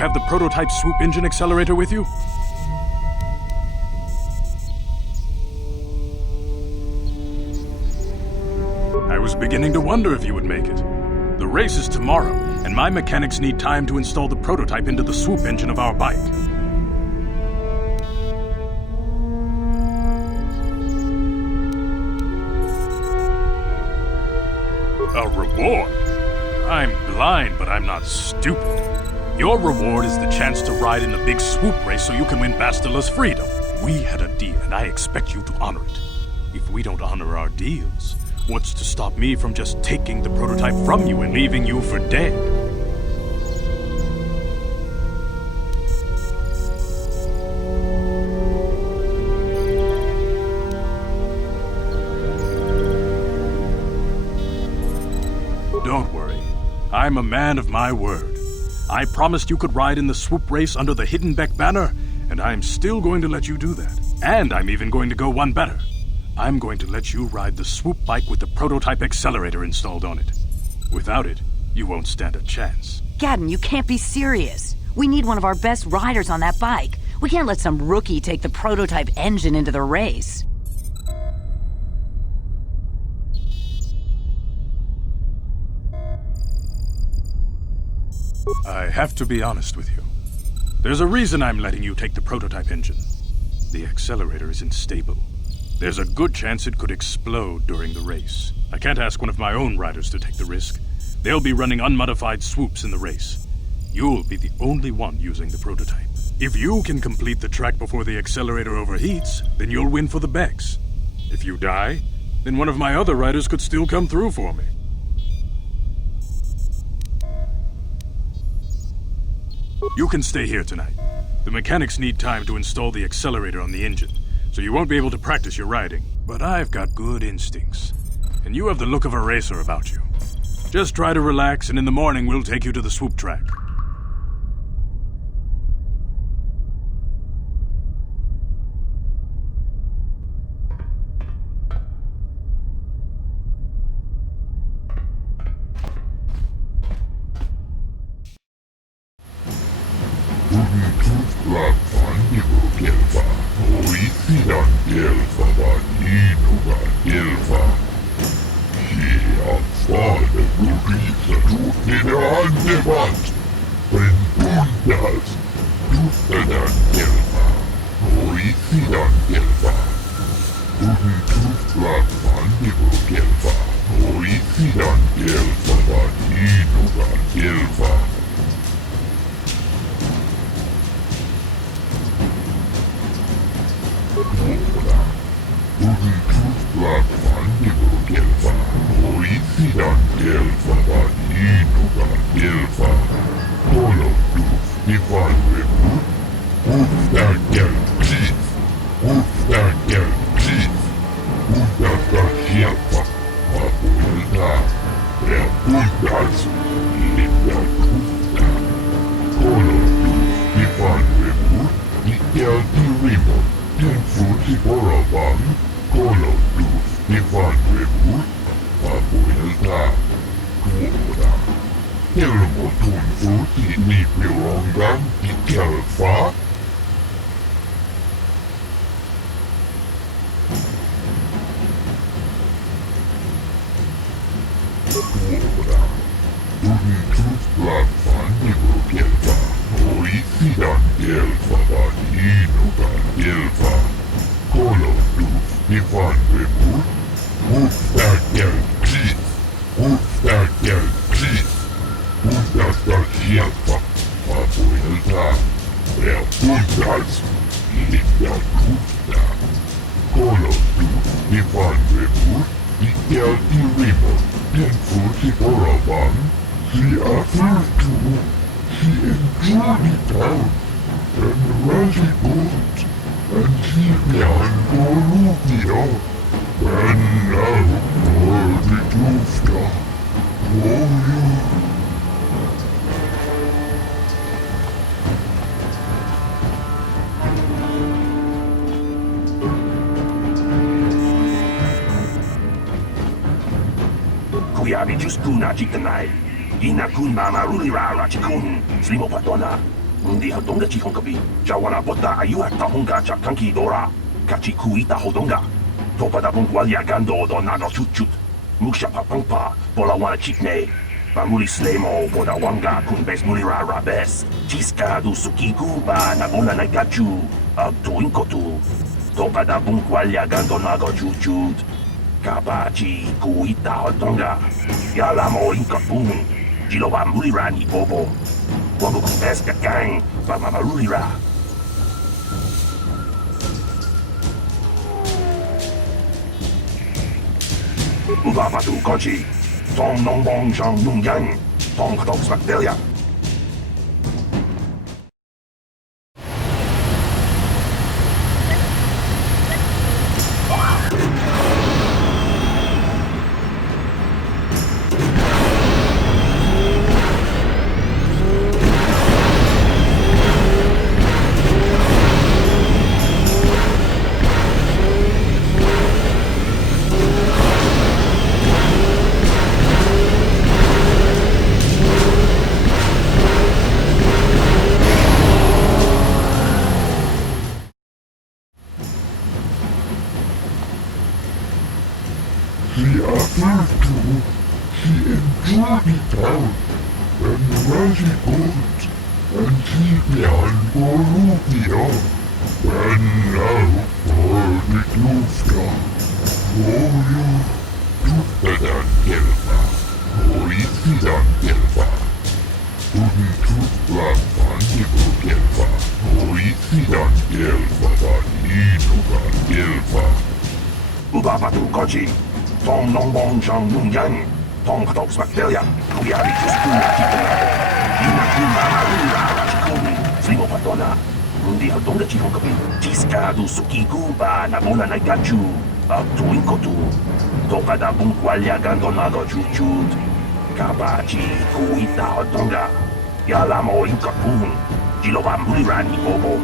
have the prototype swoop engine accelerator with you? I was beginning to wonder if you would make it. The race is tomorrow, and my mechanics need time to install the prototype into the swoop engine of our bike. A reward? I'm blind, but I'm not stupid. Your reward is the chance to ride in the big swoop race so you can win Bastila's freedom. We had a deal, and I expect you to honor it. If we don't honor our deals, what's to stop me from just taking the prototype from you and leaving you for dead? Don't worry. I'm a man of my word. I promised you could ride in the swoop race under the Hiddenbeck banner, and I'm still going to let you do that. And I'm even going to go one better. I'm going to let you ride the swoop bike with the prototype accelerator installed on it. Without it, you won't stand a chance. Gadden, you can't be serious. We need one of our best riders on that bike. We can't let some rookie take the prototype engine into the race. I have to be honest with you. There's a reason I'm letting you take the prototype engine. The accelerator isn't stable. There's a good chance it could explode during the race. I can't ask one of my own riders to take the risk. They'll be running unmodified swoops in the race. You'll be the only one using the prototype. If you can complete the track before the accelerator overheats, then you'll win for the Becks. If you die, then one of my other riders could still come through for me. You can stay here tonight. The mechanics need time to install the accelerator on the engine, so you won't be able to practice your riding. But I've got good instincts, and you have the look of a racer about you. Just try to relax, and in the morning we'll take you to the swoop track. Kuyabi just kuna jikanai. Ina kun mama rulirara chikun. Slimo patona. Hindi hadonga chihongkabi. Jawana bota ayuak tahonga chakanki dora. Kachi kuita hodonga. Topada bungwalya gando do nago chut. Muksha papangpa bola wana chikne. Bamuli slemo boda wanga kun bes mulira rabes. Chiska du sukiku ba nabona nagachu. Tuinkotu. Topada bungwalya gando nago chut. Kabachi kuita hodonga. Yalamo inkapung. Jiloba mulira ni bobo. Wango kun bes kakang. Bamamarulira. Ubabatu kochi. Tong nong bong shang nung yang. Tong katok Bastila. He appeared to. He enjoyed it out, and Raji goes, and he behind Bolivia, and now for the Lufta. Oyu, Tuttadan Gelva, Oifidan Gelva, Untutlan Pandigo Gelva, Oifidan Gelva, Inugan Gelva. Ubabatu kochi. Tong nong bong shang nung yang. Tong katok Bastila. Kuyari kuskuya kikuna. Inakuna marula rachikun. Slimo patona. Hindi hadonga chihongkabi. Chiska du sukiku ba nabona nagachu. Tuinkotu. Topada bungwalya gando nago chut. Kabachi kuita hodonga. Yalamo inkapung. Jiloba mulira ni bobo.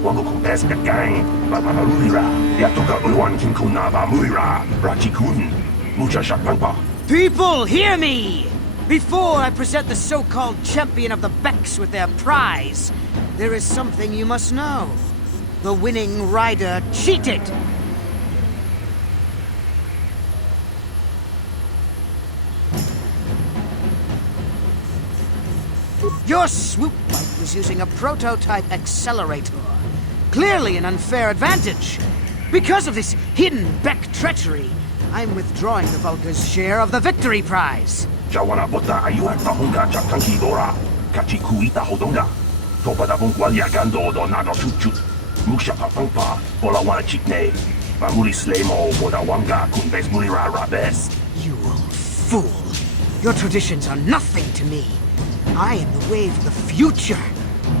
Wango kun bes kakang. Bamamarulira. Yatoka uwan kinkuna ba mulira. Rachikun. Mucha shakpangpa. People, hear me! Before I present the so-called champion of the Becks with their prize, there is something you must know. The winning rider cheated! Your swoop bike was using a prototype accelerator. Clearly an unfair advantage. Because of this hidden Beck treachery, I'm withdrawing the Vulca's share of the victory prize. Jawana bota ayuak tahonga chakanki dora. Kachi kuita hodonga. Topada bungwalya gando do nago chut. Muksha papangpa bola wana chikne. Bamuli slemo boda wanga kun bes mulira rabes. You old fool. Your traditions are nothing to me. I am the wave of the future.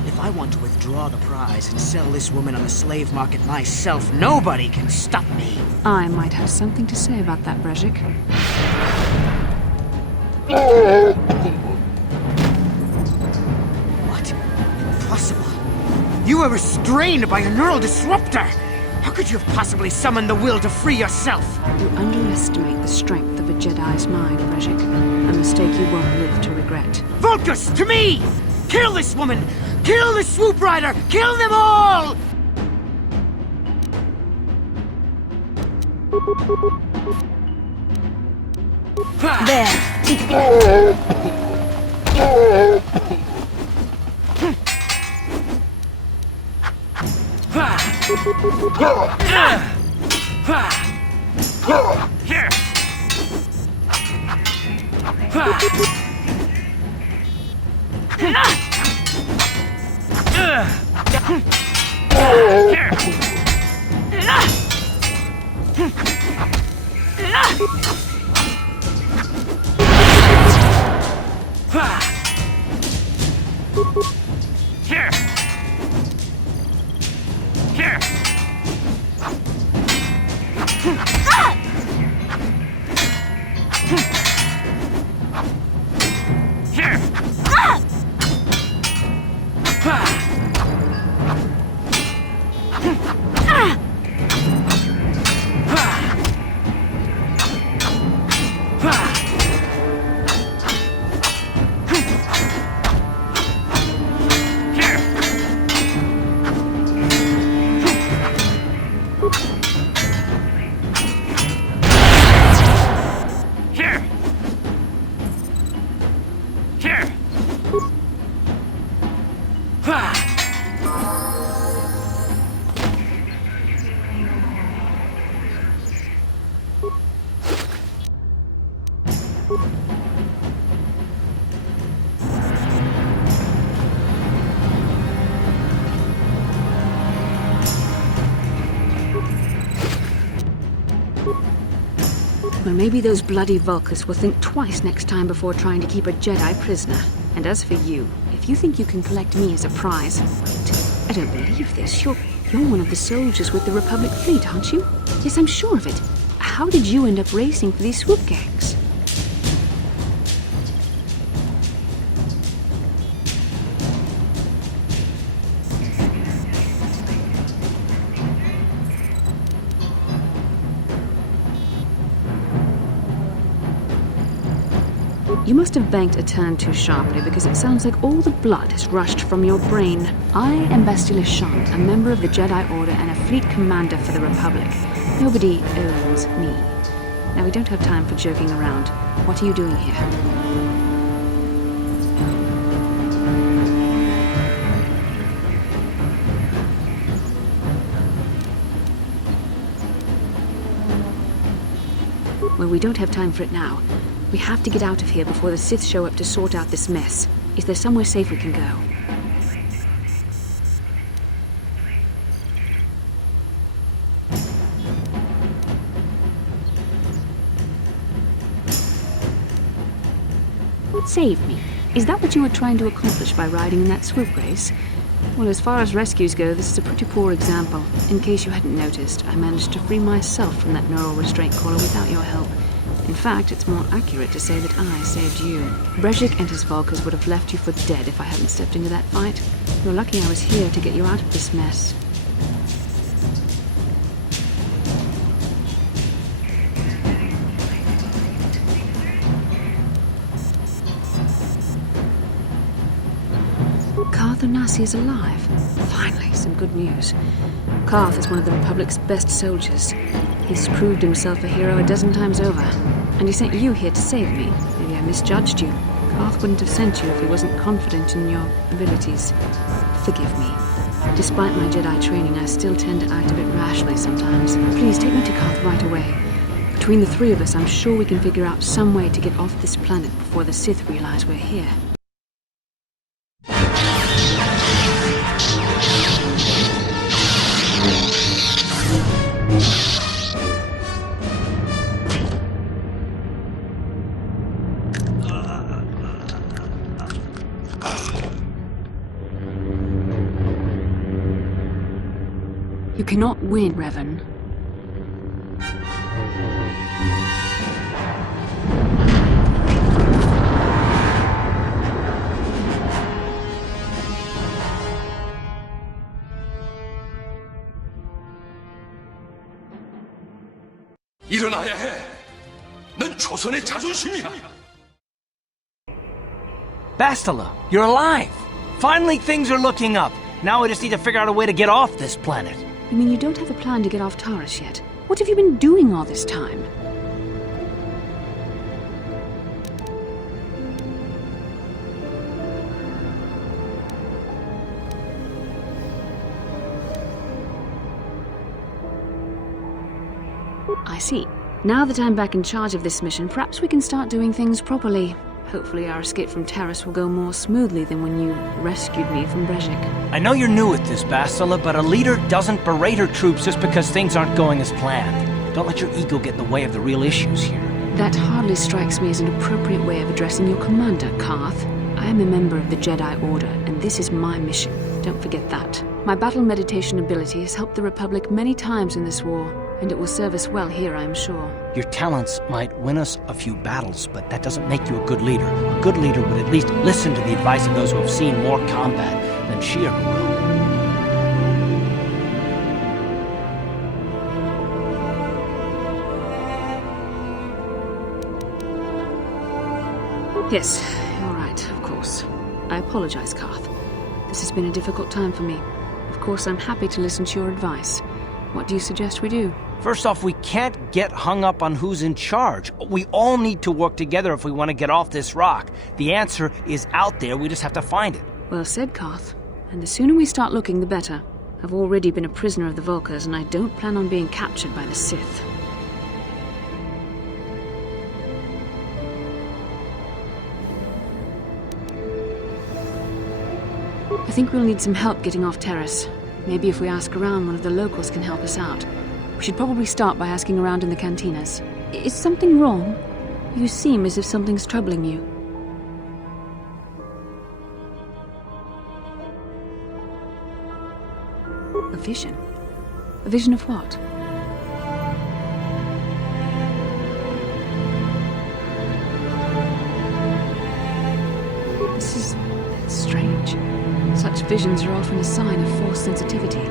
If I want to withdraw the prize and sell this woman on the slave market myself, nobody can stop me. I might have something to say about that, Brezhik. What? Impossible. You were restrained by a neural disruptor. How could you have possibly summoned the will to free yourself? You underestimate the strength of a Jedi's mind, Brezhik. A mistake you won't live to regret. Vulcus, to me! Kill this woman! Kill the swoop rider! Kill them all! Well, maybe those bloody Vulkars will think twice next time before trying to keep a Jedi prisoner. And as for you, if you think you can collect me as a prize... Wait, I don't believe this. You're one of the soldiers with the Republic fleet, aren't you? Yes, I'm sure of it. How did you end up racing for these swoop gangs? You must have banked a turn too sharply, because it sounds like all the blood has rushed from your brain. I am Bastila Shen, a member of the Jedi Order and a fleet commander for the Republic. Nobody owns me. Now, we don't have time for joking around. What are you doing here? Well, we don't have time for it now. We have to get out of here before the Sith show up to sort out this mess. Is there somewhere safe we can go? Save me. Is that what you were trying to accomplish by riding in that swoop race? Well, as far as rescues go, this is a pretty poor example. In case you hadn't noticed, I managed to free myself from that neural restraint collar without your help. In fact, it's more accurate to say that I saved you. Brejik and his Vulkars would have left you for dead if I hadn't stepped into that fight. You're lucky I was here to get you out of this mess. Karth Onasi is alive. Finally, some good news. Karth is one of the Republic's best soldiers. He's proved himself a hero a dozen times over. And he sent you here to save me. Maybe I misjudged you. Karth wouldn't have sent you if he wasn't confident in your abilities. Forgive me. Despite my Jedi training, I still tend to act a bit rashly sometimes. Please take me to Karth right away. Between the three of us, I'm sure we can figure out some way to get off this planet before the Sith realize we're here. You cannot win, Revan. 일어나야 해. 넌 조선의 자존심이야. Bastila, you're alive! Finally, things are looking up. Now we just need to figure out a way to get off this planet. You mean you don't have a plan to get off Taurus yet? What have you been doing all this time? I see. Now that I'm back in charge of this mission, perhaps we can start doing things properly. Hopefully our escape from Taurus will go more smoothly than when you rescued me from Brejik. I know you're new at this, Bastila, but a leader doesn't berate her troops just because things aren't going as planned. Don't let your ego get in the way of the real issues here. That hardly strikes me as an appropriate way of addressing your commander, Karth. I am a member of the Jedi Order, and this is my mission. Don't forget that. My battle meditation ability has helped the Republic many times in this war, and it will serve us well here, I am sure. Your talents might win us a few battles, but that doesn't make you a good leader. A good leader would at least listen to the advice of those who have seen more combat than Shir will. Yes, you're right, of course. I apologize, Karth. This has been a difficult time for me. Of course, I'm happy to listen to your advice. What do you suggest we do? First off, we can't get hung up on who's in charge. We all need to work together if we want to get off this rock. The answer is out there, we just have to find it. Well said, Karth. And the sooner we start looking, the better. I've already been a prisoner of the Vulkars, and I don't plan on being captured by the Sith. I think we'll need some help getting off Taurus. Maybe if we ask around, one of the locals can help us out. We should probably start by asking around in the cantinas. Is something wrong? You seem as if something's troubling you. A vision? A vision of what? This is strange. Such visions are often a sign of force sensitivity.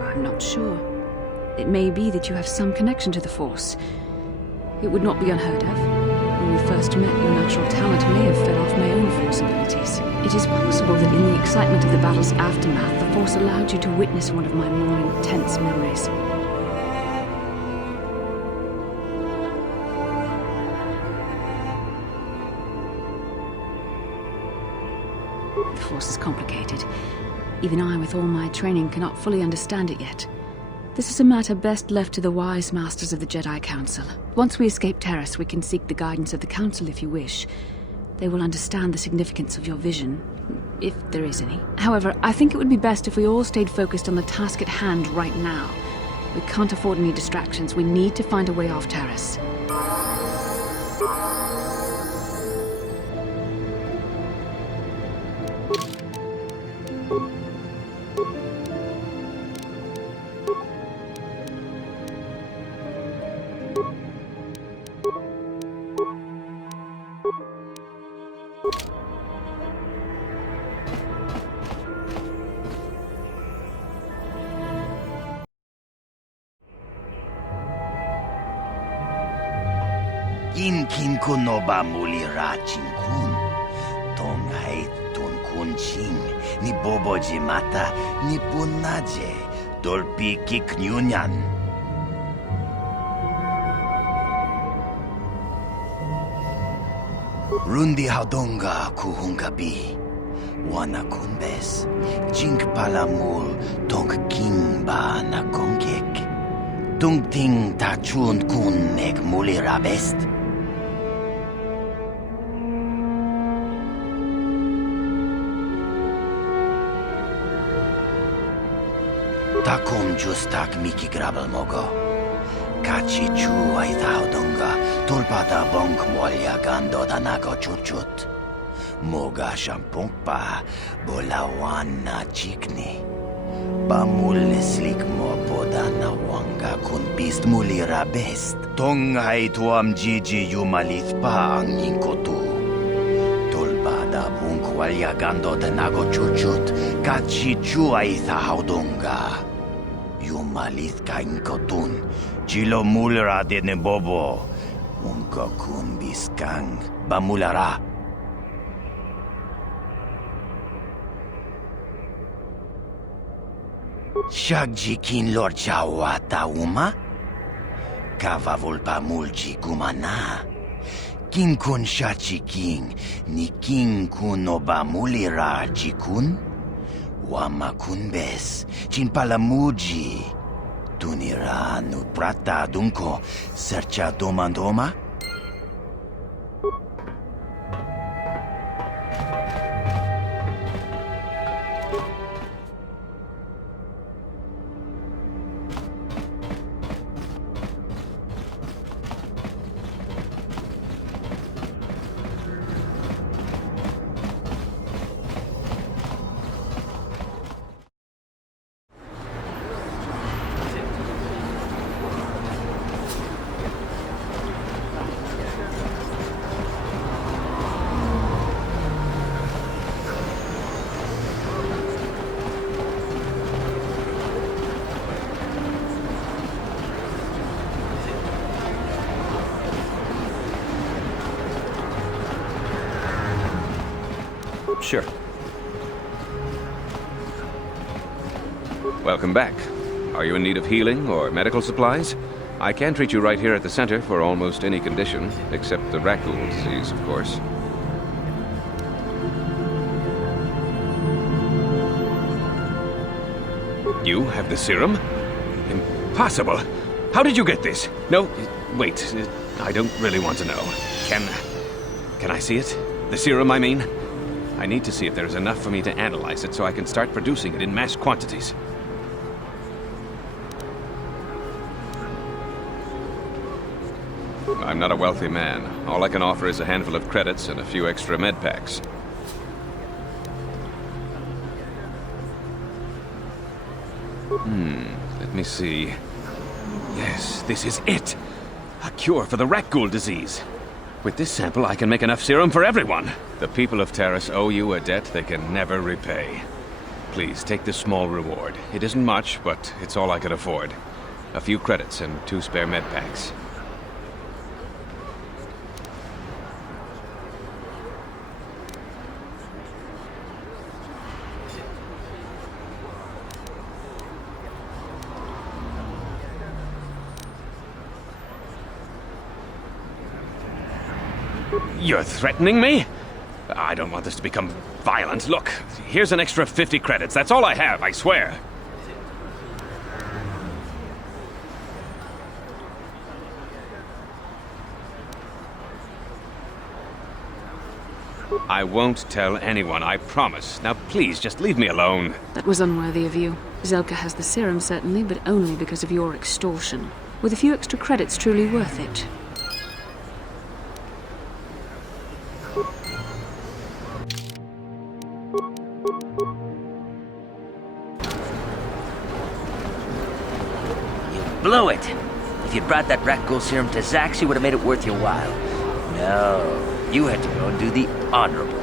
I'm not sure. It may be that you have some connection to the Force. It would not be unheard of. When we first met, your natural talent may have fed off my own Force abilities. It is possible that in the excitement of the battle's aftermath, the Force allowed you to witness one of my more intense memories. The Force is complicated. Even I, with all my training, cannot fully understand it yet. This is a matter best left to the wise masters of the Jedi Council. Once we escape Terrace, we can seek the guidance of the Council if you wish. They will understand the significance of your vision, if there is any. However, I think it would be best if we all stayed focused on the task at hand right now. We can't afford any distractions. We need to find a way off Terrace. Kin kun no ba muli ra chin kun. Tong hai ton kun ching. Ni boboji mata ni punaje. Dolpi kik nyunyan. Rundi haudonga kuhungabi. Wana kunbes. Jink palamul tong king ba na kongek. Tung ting ta chun kun nek muli ra best. Takom justak miki grabel mogo. Kachi chu ay taudonga tulpada bonk molya gando danago chuchut. Moga shampong pa bolawan na chikni. Pamul slik mo poda na wanga kun bist muli rabest. Tong ay tuam jiji yumalit pa ang inkotu. Tulpada bonk molya gando danago chuchut. Kachi chu ay taudonga. Yumalit ka inkotun, chilo mulra de ne bobo, unka kun biskang bamulara. Shagji kin lor chawa tauma, kava volpa mulji gumana. Kin kun shachi king, ni king kun oba mulira jikun. Wama kunbes, chin palamuji. Tunira nu prata dunko, sercha domandoma? Sure. Welcome back. Are you in need of healing or medical supplies? I can treat you right here at the center for almost any condition, except the raccoon disease, of course. You have the serum? Impossible! How did you get this? No, wait, I don't really want to know. Can I see it? The serum, I mean? I need to see if there's enough for me to analyze it so I can start producing it in mass quantities. I'm not a wealthy man. All I can offer is a handful of credits and a few extra med packs. Let me see. Yes, this is it! A cure for the rat ghoul disease. With this sample, I can make enough serum for everyone. The people of Terrace owe you a debt they can never repay. Please, take this small reward. It isn't much, but it's all I could afford. A few credits and 2 spare med packs. You're threatening me? I don't want this to become violent. Look, here's an extra 50 credits. That's all I have, I swear. I won't tell anyone, I promise. Now please, just leave me alone. That was unworthy of you. Zelka has the serum, certainly, but only because of your extortion. With a few extra credits, truly worth it. Blew it. If you'd brought that rat ghoul serum to Zax, you would have made it worth your while. No, you had to go and do the honorable thing.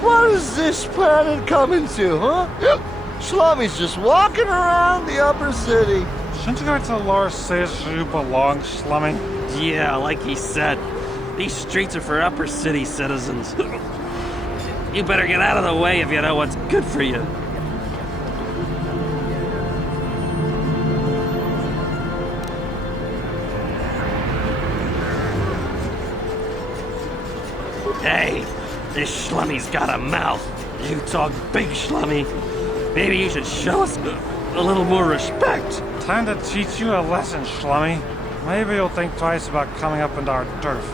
What is this planet coming to, huh? Slummy's just walking around the upper city. Shouldn't you go to Laura says you belong, Slummy? Yeah, like he said. These streets are for upper city citizens. You better get out of the way if you know what's good for you. Hey, this Schlummy's got a mouth. You talk big, Schlummy. Maybe you should show us a little more respect. Time to teach you a lesson, Schlummy. Maybe you'll think twice about coming up into our turf.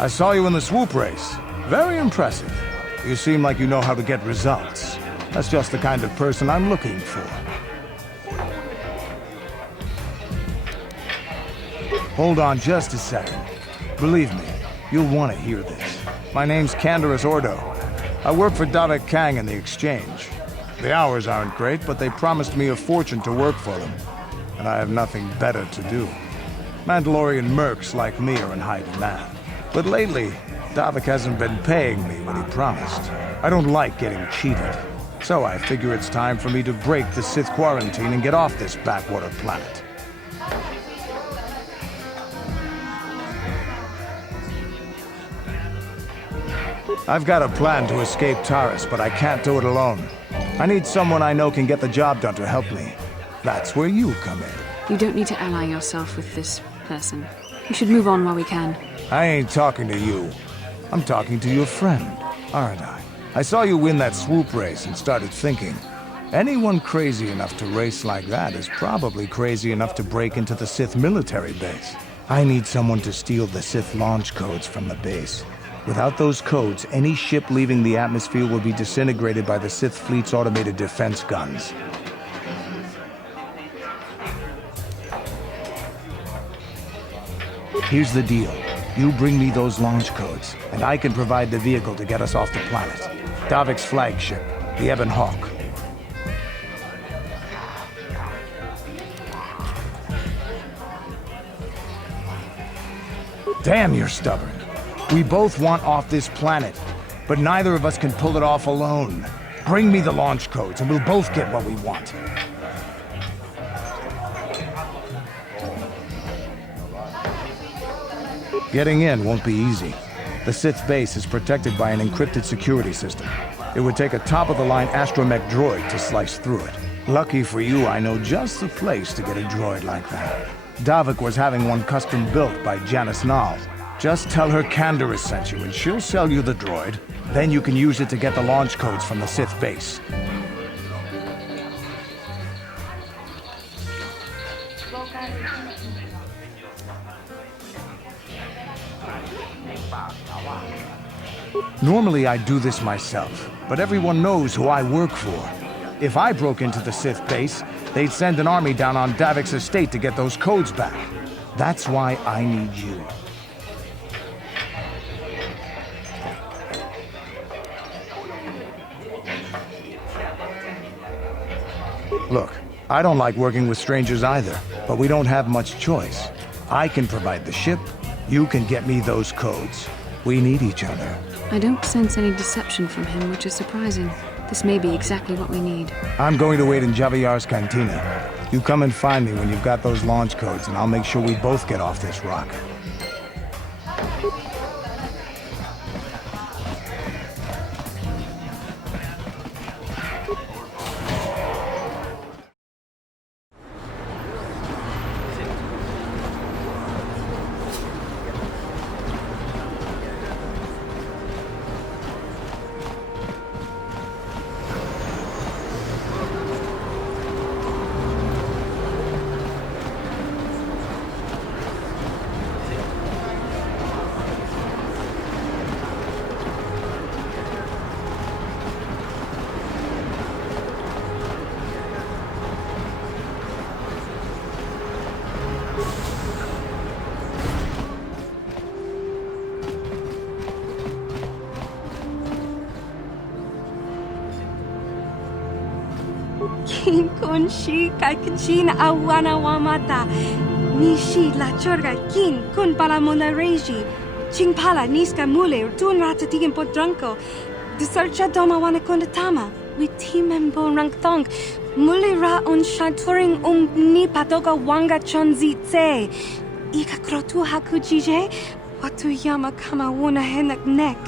I saw you in the swoop race. Very impressive. You seem like you know how to get results. That's just the kind of person I'm looking for. Hold on just a second. Believe me, you'll want to hear this. My name's Canderous Ordo. I work for Davik Kang in the Exchange. The hours aren't great, but they promised me a fortune to work for them. And I have nothing better to do. Mandalorian mercs like me are in high demand. But lately, Davik hasn't been paying me what he promised. I don't like getting cheated. So I figure it's time for me to break the Sith quarantine and get off this backwater planet. I've got a plan to escape Taurus, but I can't do it alone. I need someone I know can get the job done to help me. That's where you come in. You don't need to ally yourself with this person. We should move on while we can. I ain't talking to you. I'm talking to your friend, aren't I? I saw you win that swoop race and started thinking, anyone crazy enough to race like that is probably crazy enough to break into the Sith military base. I need someone to steal the Sith launch codes from the base. Without those codes, any ship leaving the atmosphere will be disintegrated by the Sith fleet's automated defense guns. Here's the deal. You bring me those launch codes, and I can provide the vehicle to get us off the planet. Davik's flagship, the Ebon Hawk. Damn, you're stubborn. We both want off this planet, but neither of us can pull it off alone. Bring me the launch codes, and we'll both get what we want. Getting in won't be easy. The Sith base is protected by an encrypted security system. It would take a top-of-the-line astromech droid to slice through it. Lucky for you, I know just the place to get a droid like that. Davik was having one custom built by Janice Nall. Just tell her Candaris sent you, and she'll sell you the droid. Then you can use it to get the launch codes from the Sith base. Normally I do this myself, but everyone knows who I work for. If I broke into the Sith base, they'd send an army down on Davik's estate to get those codes back. That's why I need you. Look, I don't like working with strangers either, but we don't have much choice. I can provide the ship, you can get me those codes. We need each other. I don't sense any deception from him, which is surprising. This may be exactly what we need. I'm going to wait in Javier's cantina. You come and find me when you've got those launch codes, and I'll make sure we both get off this rock. Kin shi kakchin awana wamata. Nishi la chorga kin kun palamona reji. Ching pala niska mule tun ratatigen podranko. Disarcha doma wana kondatama. Witimembo rangtong. Mule ra on shaturing ni patoga wanga chonzi tse. Ika krotu hakujije. Watu yama kama wona henak nek.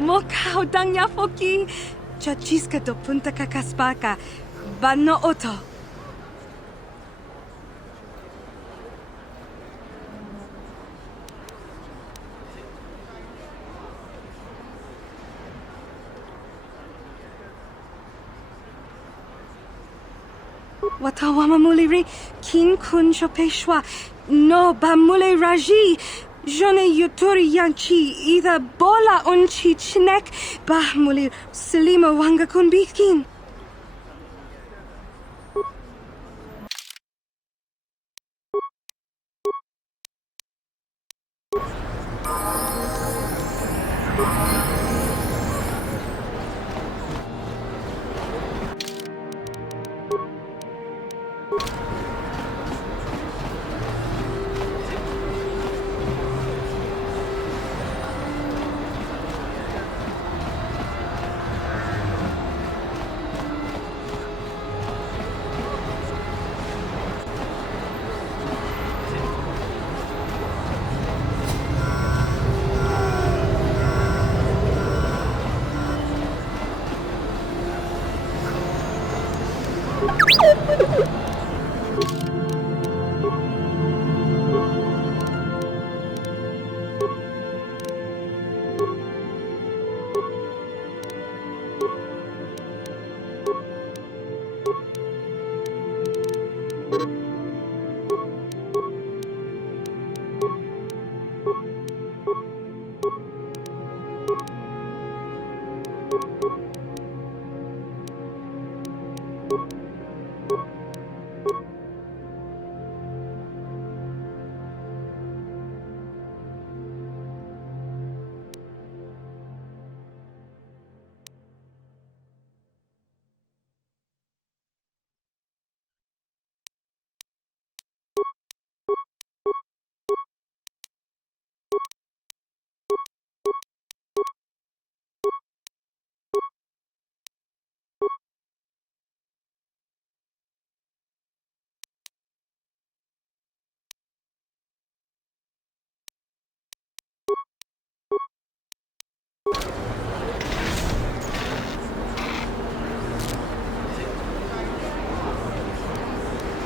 Mokao dangya foki. Chachiska do punta kakaspaka. Bano oto. Watawama muliri kin kun chopeshwa. No ba mule raji. Jone yuturi yanchi either bola onchi chinek bah muli selima wanga kun bitkin.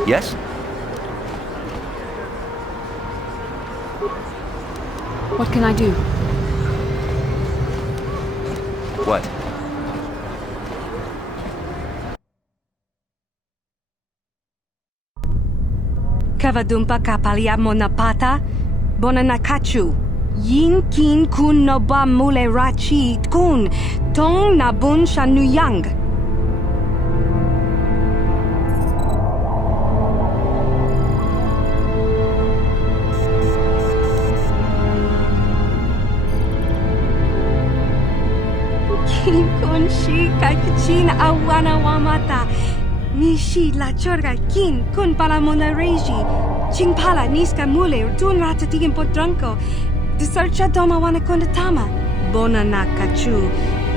Yes? What can I do? What? Kavadumpa kapalia monapata, bonanakachu. Yin kin kun noba mule rachi kun, tong nabun shanuyang. Kun shi kakachin awana wamata. Nishi la chorga kin kun palamona reji. Chingpala niska mule tun ratatigin potranko. Disarcha doma wana kondatama. Bona nakachu.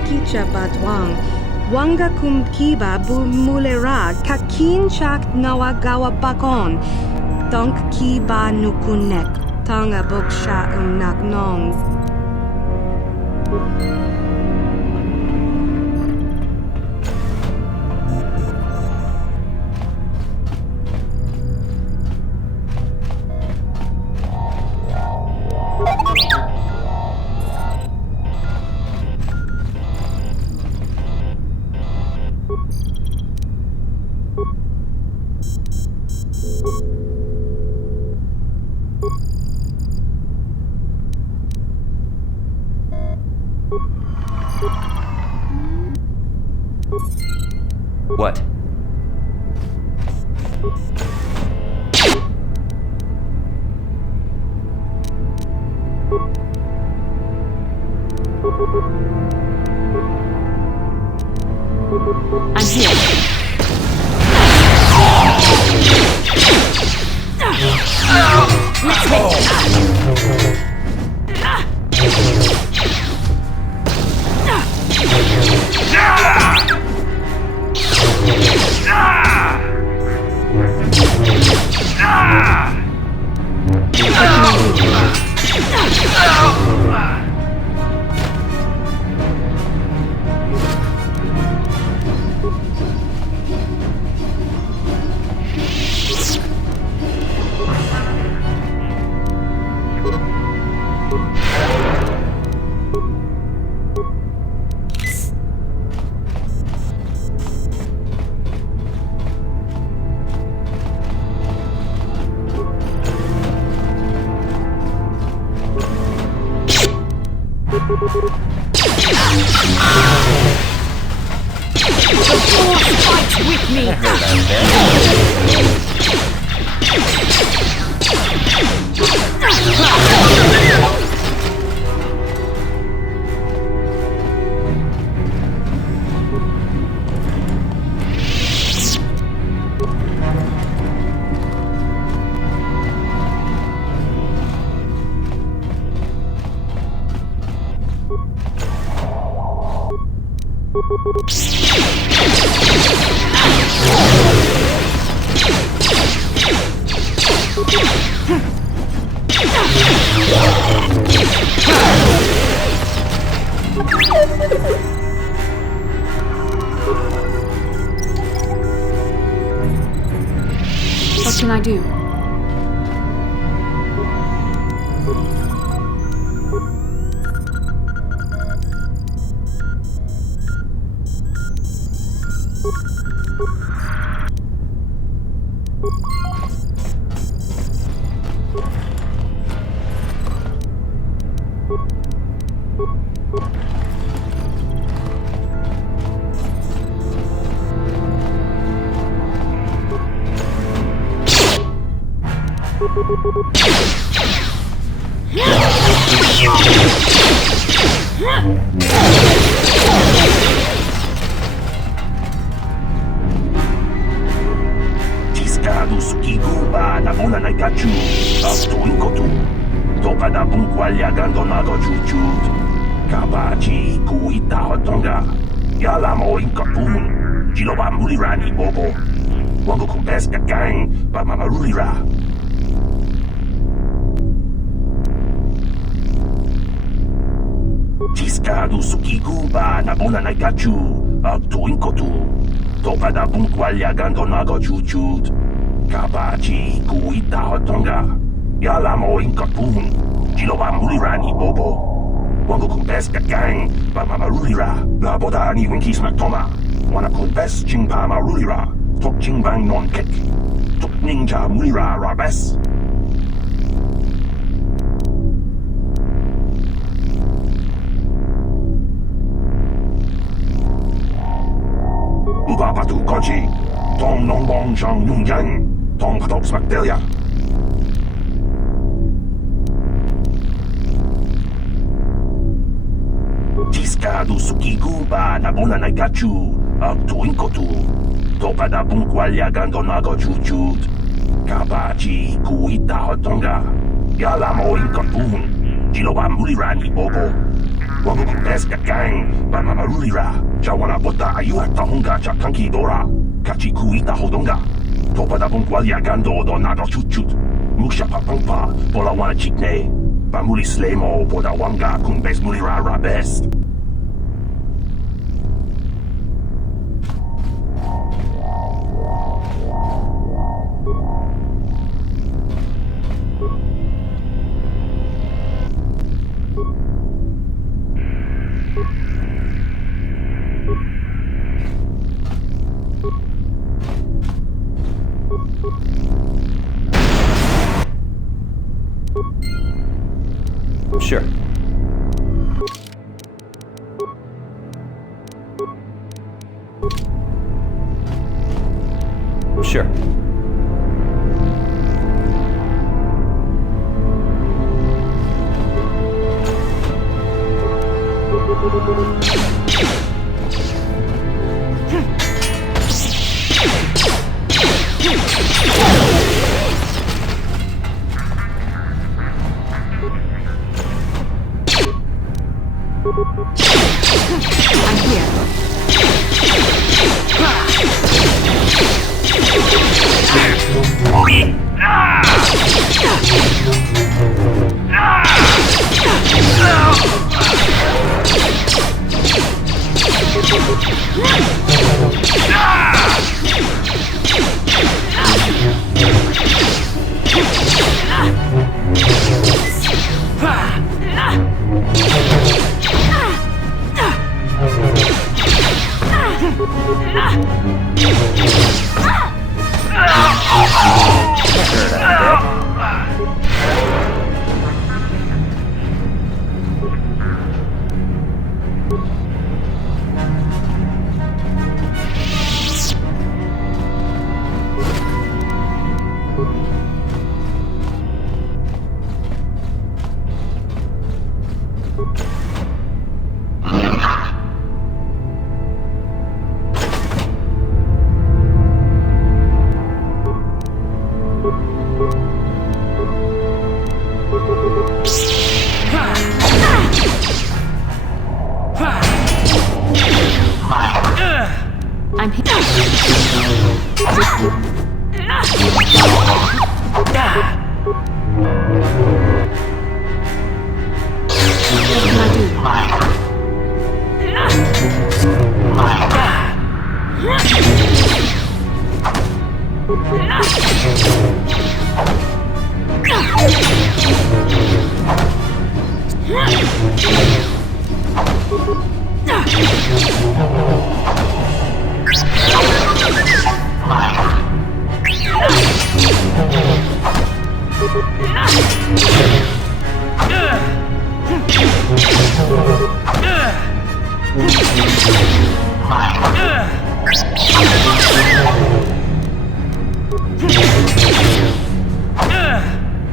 Kicha badwang. Wanga kum kiba bu mulera. Kakin chak nawa gawa bakon. Tonk kiba nukunek. Tonga boksha naknong. What? I'm here. What can I do? Tiscado sukiguba na bona na gachu Afto inkotu Topa da bunkwalya gando nago chuchut Kabachi kuita hotonga Yalamo inkapun Jiloba mulirani bobo Wango kumbeska gang Ba mamarulira Tiscado sukiguba na bona na gachu Afto inkotu Topa da bunkwalya gando nago chuchut Kabachi kuita hotonga Yalamo inkapun Jiloba mulirani bobo Wango kumbeska gang Ba mamarulira La boda ni winkis matoma Wana kumbes chingpa marulira Tok chingbang non kek Tok ninja mulira rabes Ubabatu koji Tong nongbong shang nung yang Tong patok Bastila Tiscado sukiguba na bona na gachu Afto inkotu Topa da bunkwalya gando nago chuchut Kabachi kuita hotonga Yalamo inkapun Jiloba mulirani bobo Wango kumbeska gang Ba mamarulira Jawana bota ayuhata honga cha kanki dora Kachi kuita hodonga Topa da bunkwalya gando do nago chuchut Musha papangpa Bola wana chikne Ba muli slemo Boda wanga kumbes mulira rabes Sure. Sure. I'm here.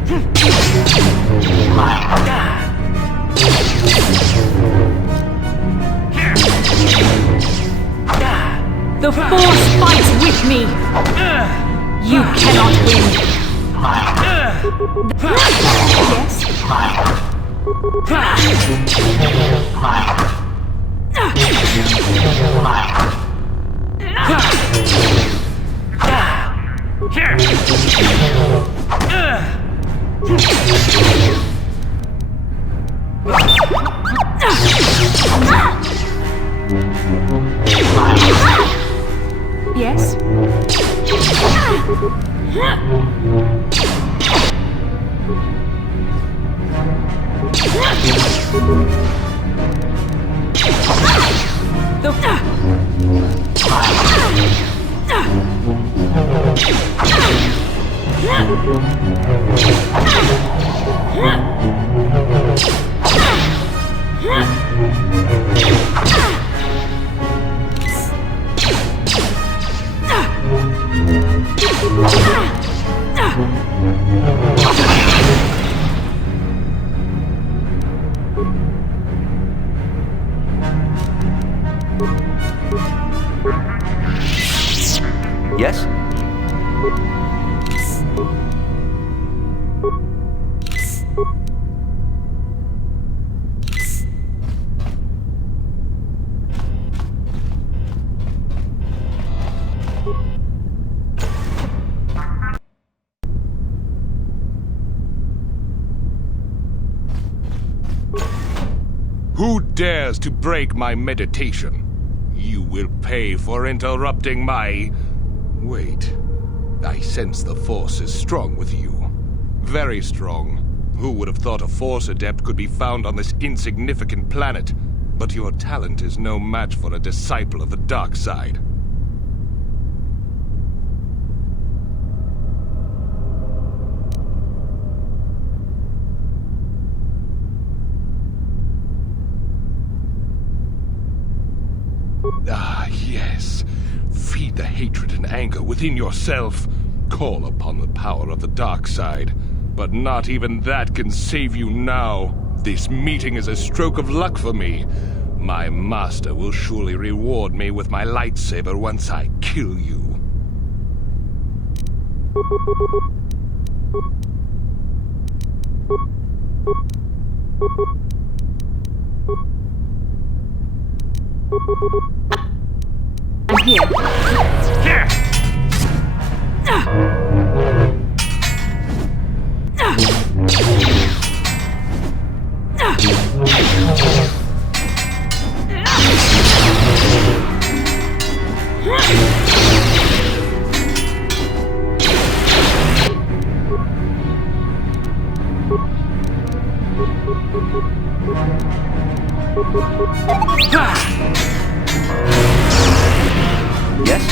The Force fights with me! You cannot win! Yes? Yes? Who dares to break my meditation? You will pay for interrupting my... Wait. I sense the Force is strong with you. Very strong. Who would have thought a Force adept could be found on this insignificant planet? But your talent is no match for a disciple of the dark side. Ah, yes. Feed the hatred and anger within yourself. Call upon the power of the dark side. But not even that can save you now. This meeting is a stroke of luck for me. My master will surely reward me with my lightsaber once I kill you. I'm here. Here! Yes?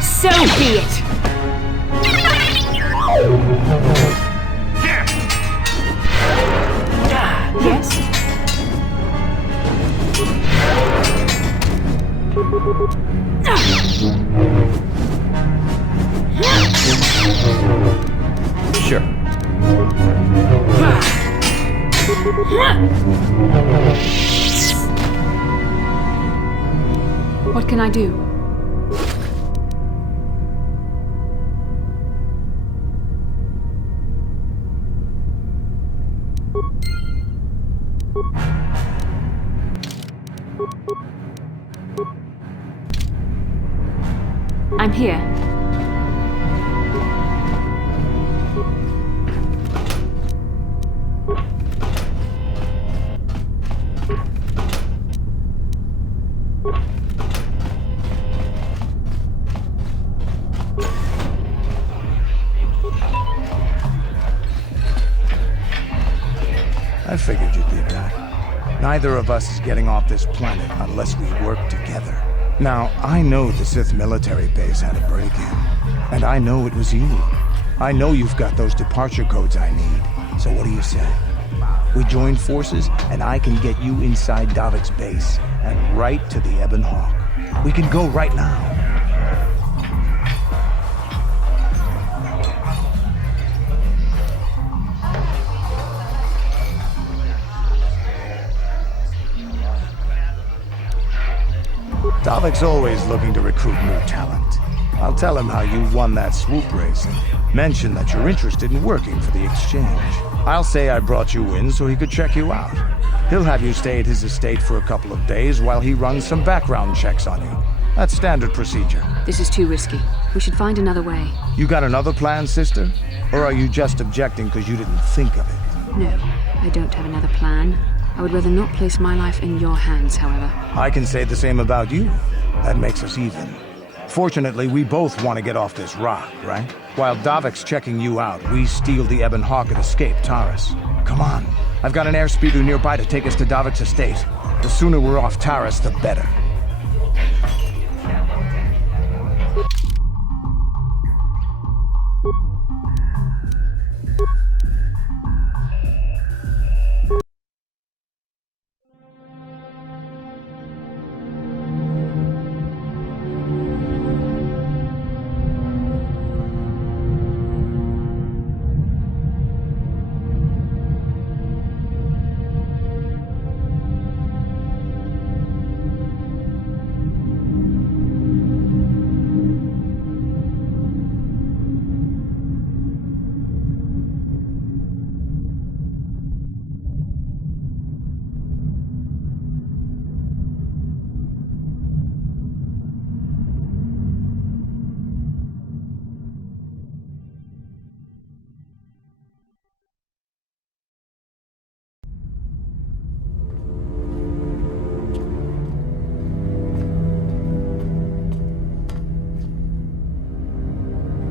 So be it! Yes? Sure. What can I do? I'm here. I figured you'd be back. Neither of us is getting off this planet unless we work together. Now, I know the Sith military base had a break-in, and I know it was you. I know you've got those departure codes I need, so what do you say? We join forces, and I can get you inside Davik's base, and right to the Ebon Hawk. We can go right now. Davik's always looking to recruit new talent. I'll tell him how you won that swoop race and mention that you're interested in working for the exchange. I'll say I brought you in so he could check you out. He'll have you stay at his estate for a couple of days while he runs some background checks on you. That's standard procedure. This is too risky. We should find another way. You got another plan, sister? Or are you just objecting because you didn't think of it? No, I don't have another plan. I would rather not place my life in your hands, however. I can say the same about you. That makes us even. Fortunately, we both want to get off this rock, right? While Davik's checking you out, we steal the Ebon Hawk and escape Taris. Come on. I've got an airspeeder nearby to take us to Davik's estate. The sooner we're off Taris, the better.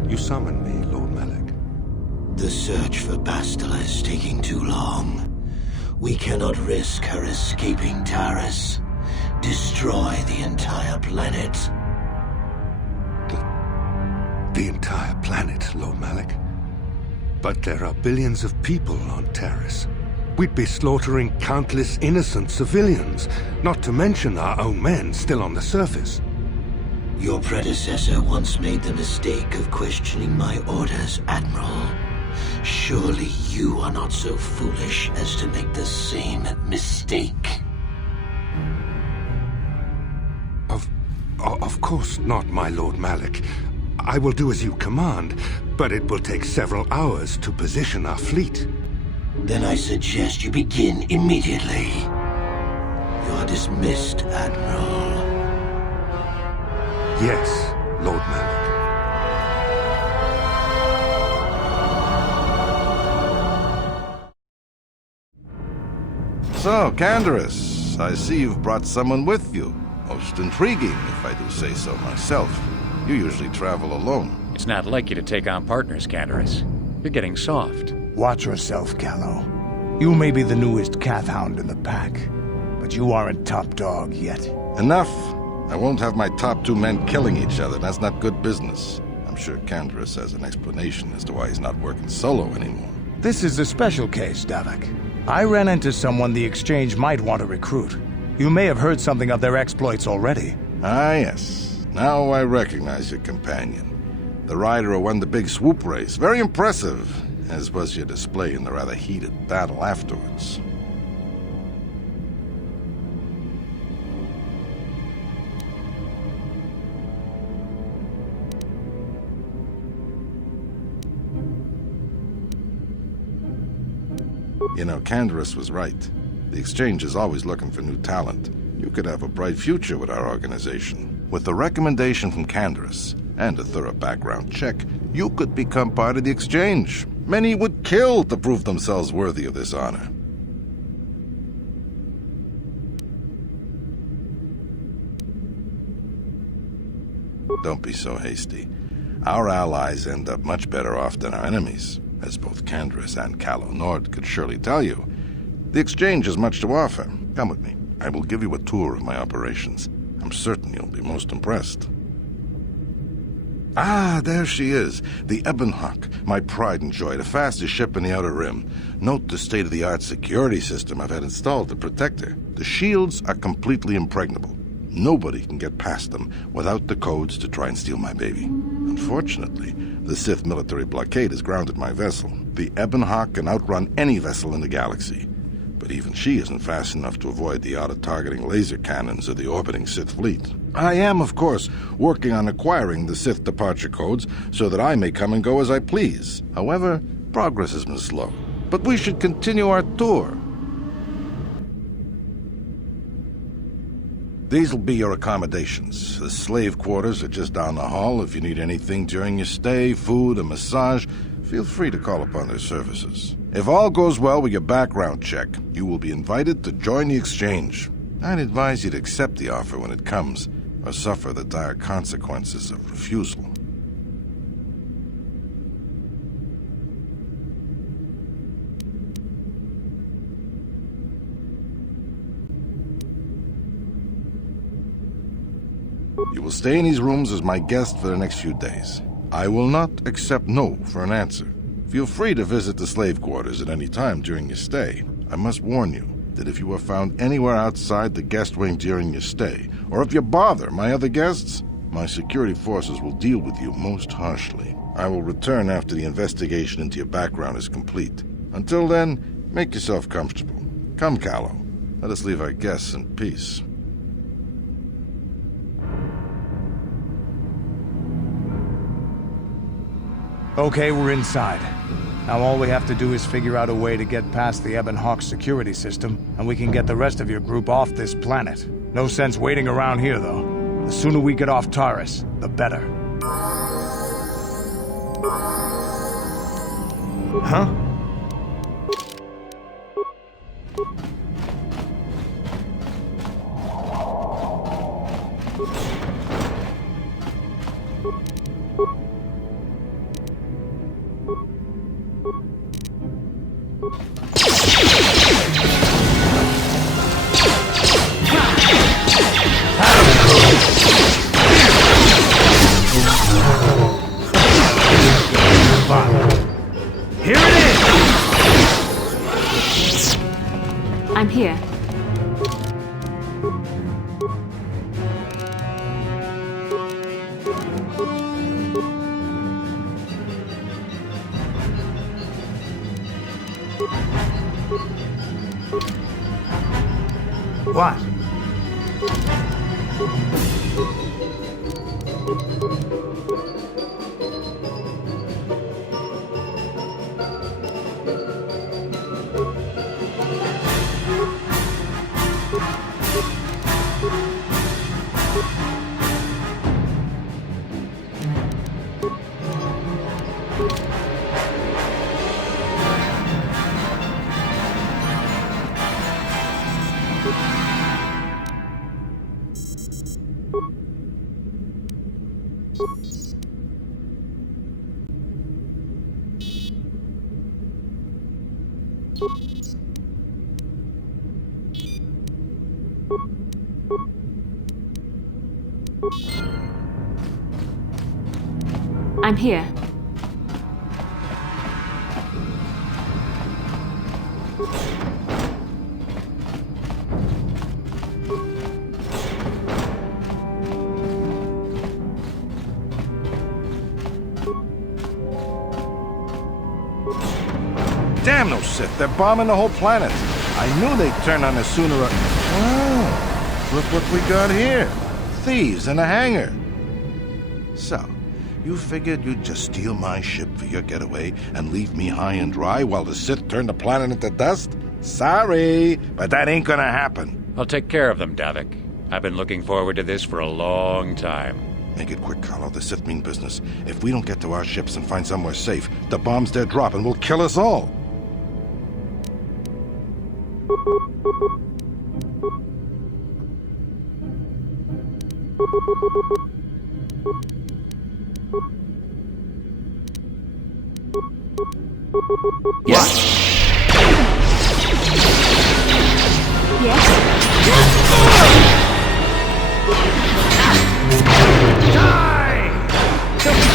You summoned me, Lord Malik. The search for Bastila is taking too long. We cannot risk her escaping Taris. Destroy the entire planet. The entire planet, Lord Malik. But there are billions of people on Taris. We'd be slaughtering countless innocent civilians, not to mention our own men still on the surface. Your predecessor once made the mistake of questioning my orders, Admiral. Surely you are not so foolish as to make the same mistake. Of course not, my Lord Malik. I will do as you command, but it will take several hours to position our fleet. Then I suggest you begin immediately. You are dismissed, Admiral. Yes, Lord Malik. So, Candaris, I see you've brought someone with you. Most intriguing, if I do say so myself. You usually travel alone. It's not like you to take on partners, Candaris. You're getting soft. Watch yourself, Callow. You may be the newest Cath Hound in the pack, but you aren't top dog yet. Enough! I won't have my top two men killing each other. That's not good business. I'm sure Candaris has an explanation as to why he's not working solo anymore. This is a special case, Davik. I ran into someone the Exchange might want to recruit. You may have heard something of their exploits already. Ah, yes. Now I recognize your companion. The rider who won the big swoop race. Very impressive, as was your display in the rather heated battle afterwards. You know, Candaris was right. The Exchange is always looking for new talent. You could have a bright future with our organization. With a recommendation from Candaris and a thorough background check, you could become part of the Exchange. Many would kill to prove themselves worthy of this honor. Don't be so hasty. Our allies end up much better off than our enemies, as both Candaris and Callow Nord could surely tell you. The Exchange has much to offer. Come with me. I will give you a tour of my operations. I'm certain you'll be most impressed. Ah, there she is. The Ebonhawk, my pride and joy, the fastest ship in the Outer Rim. Note the state-of-the-art security system I've had installed to protect her. The shields are completely impregnable. Nobody can get past them without the codes to try and steal my baby. Unfortunately, the Sith military blockade has grounded my vessel. The Ebonhawk can outrun any vessel in the galaxy. But even she isn't fast enough to avoid the auto-targeting laser cannons of the orbiting Sith fleet. I am, of course, working on acquiring the Sith departure codes so that I may come and go as I please. However, progress has been slow. But we should continue our tour. These'll be your accommodations. The slave quarters are just down the hall. If you need anything during your stay, food, a massage, feel free to call upon their services. If all goes well with your background check, you will be invited to join the exchange. I'd advise you to accept the offer when it comes, or suffer the dire consequences of refusal. You will stay in these rooms as my guest for the next few days. I will not accept no for an answer. Feel free to visit the slave quarters at any time during your stay. I must warn you that if you are found anywhere outside the guest wing during your stay, or if you bother my other guests, my security forces will deal with you most harshly. I will return after the investigation into your background is complete. Until then, make yourself comfortable. Come, Callow. Let us leave our guests in peace. Okay, we're inside. Now all we have to do is figure out a way to get past the Ebonhawk security system, and we can get the rest of your group off this planet. No sense waiting around here, though. The sooner we get off Taurus, the better. Huh? Here it is! I'm here. What? I'm here. Damn those Sith, they're bombing the whole planet. I knew they'd turn on us sooner or... Oh, look what we got here. Thieves in a hangar. So, you figured you'd just steal my ship for your getaway and leave me high and dry while the Sith turn the planet into dust? Sorry, but that ain't gonna happen. I'll take care of them, Davik. I've been looking forward to this for a long time. Make it quick, Carlo. The Sith mean business. If we don't get to our ships and find somewhere safe, the bombs they're dropping will kill us all. Yes. Die!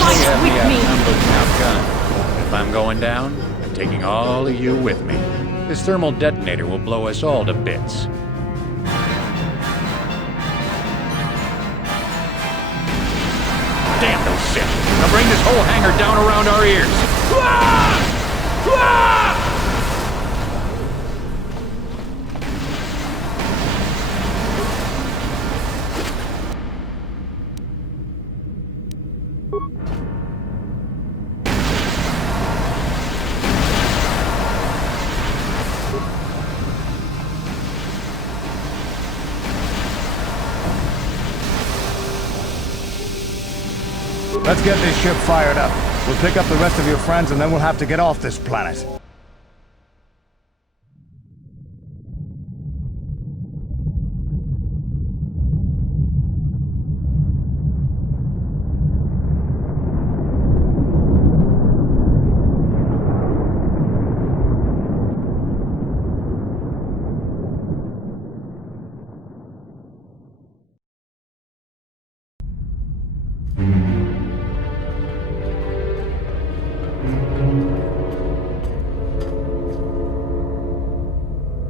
fight have with me. outnumbered and outgunned. If I'm going down, I'm taking all of you with me. This thermal detonator will blow us all to bits. Damn those shit! They'll bring this whole hangar down around our ears. Let's get this ship fired up. We'll pick up the rest of your friends and then we'll have to get off this planet.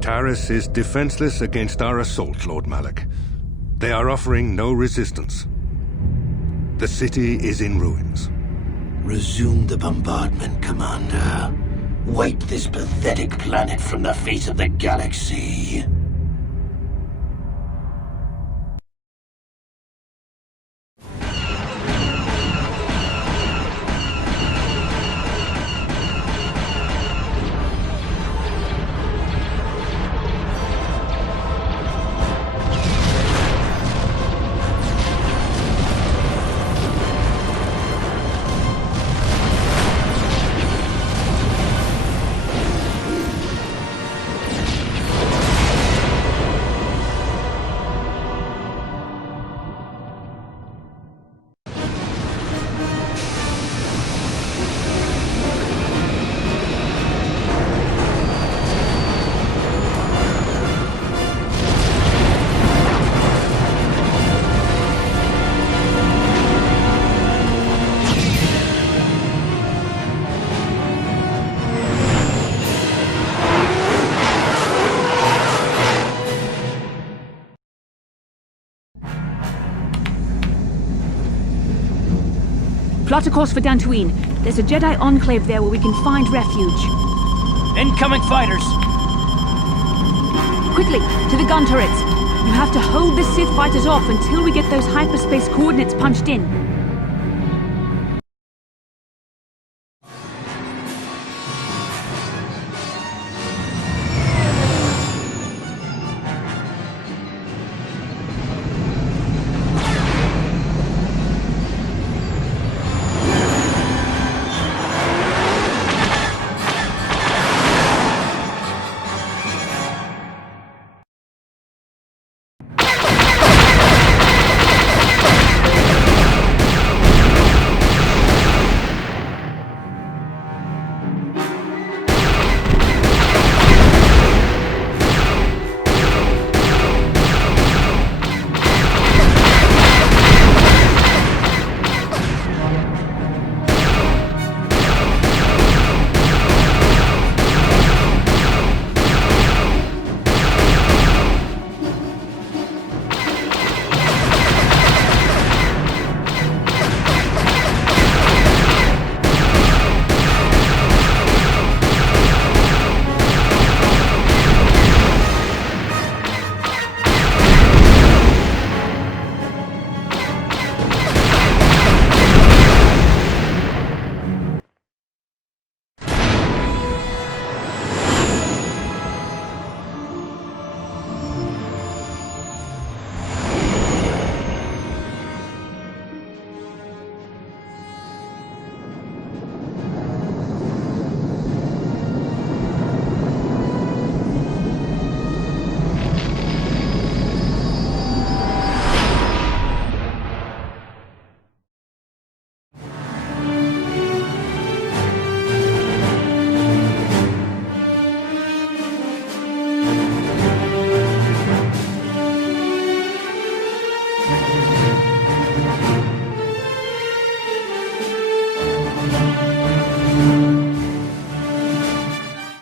Taris is defenseless against our assault, Lord Malik. They are offering no resistance. The city is in ruins. Resume the bombardment, Commander. Wipe this pathetic planet from the face of the galaxy. Plot a course for Dantooine. There's a Jedi enclave there where we can find refuge. Incoming fighters! Quickly, to the gun turrets. You have to hold the Sith fighters off until we get those hyperspace coordinates punched in.